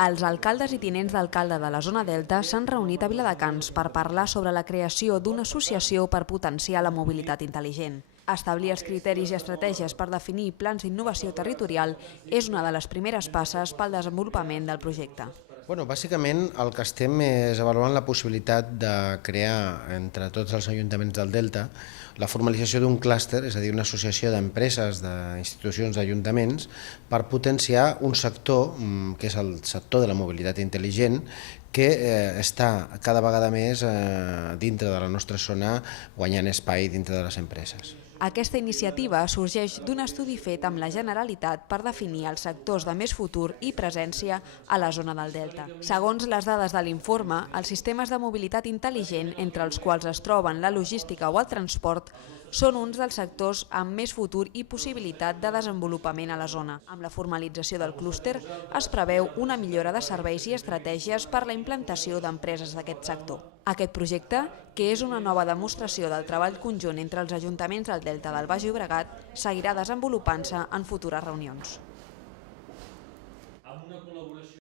Els alcaldes i tinents d'alcalde de la zona Delta s'han reunit a Viladecans per parlar sobre la creació d'una associació per potenciar la mobilitat intel·ligent. Establir els criteris i estratègies per definir plans d'innovació territorial és una de les primeres passes pel desenvolupament del projecte. Bàsicament el que estem és avaluant la possibilitat de crear entre tots els ajuntaments del Delta la formalització d'un clúster, és a dir, una associació d'empreses, d'institucions, d'ajuntaments, per potenciar un sector, que és el sector de la mobilitat intel·ligent, que està cada vegada més dintre de la nostra zona guanyant espai dintre de les empreses. Aquesta iniciativa sorgeix d'un estudi fet amb la Generalitat per definir els sectors de més futur i presència a la zona del Delta. Segons les dades de l'informe, els sistemes de mobilitat intel·ligent, entre els quals es troben la logística o el transport, són uns dels sectors amb més futur i possibilitat de desenvolupament a la zona. Amb la formalització del clúster es preveu una millora de serveis i estratègies per la implantació d'empreses d'aquest sector. Aquest projecte, que és una nova demostració del treball conjunt entre els ajuntaments del Delta del Baix Llobregat, seguirà desenvolupant-se en futures reunions.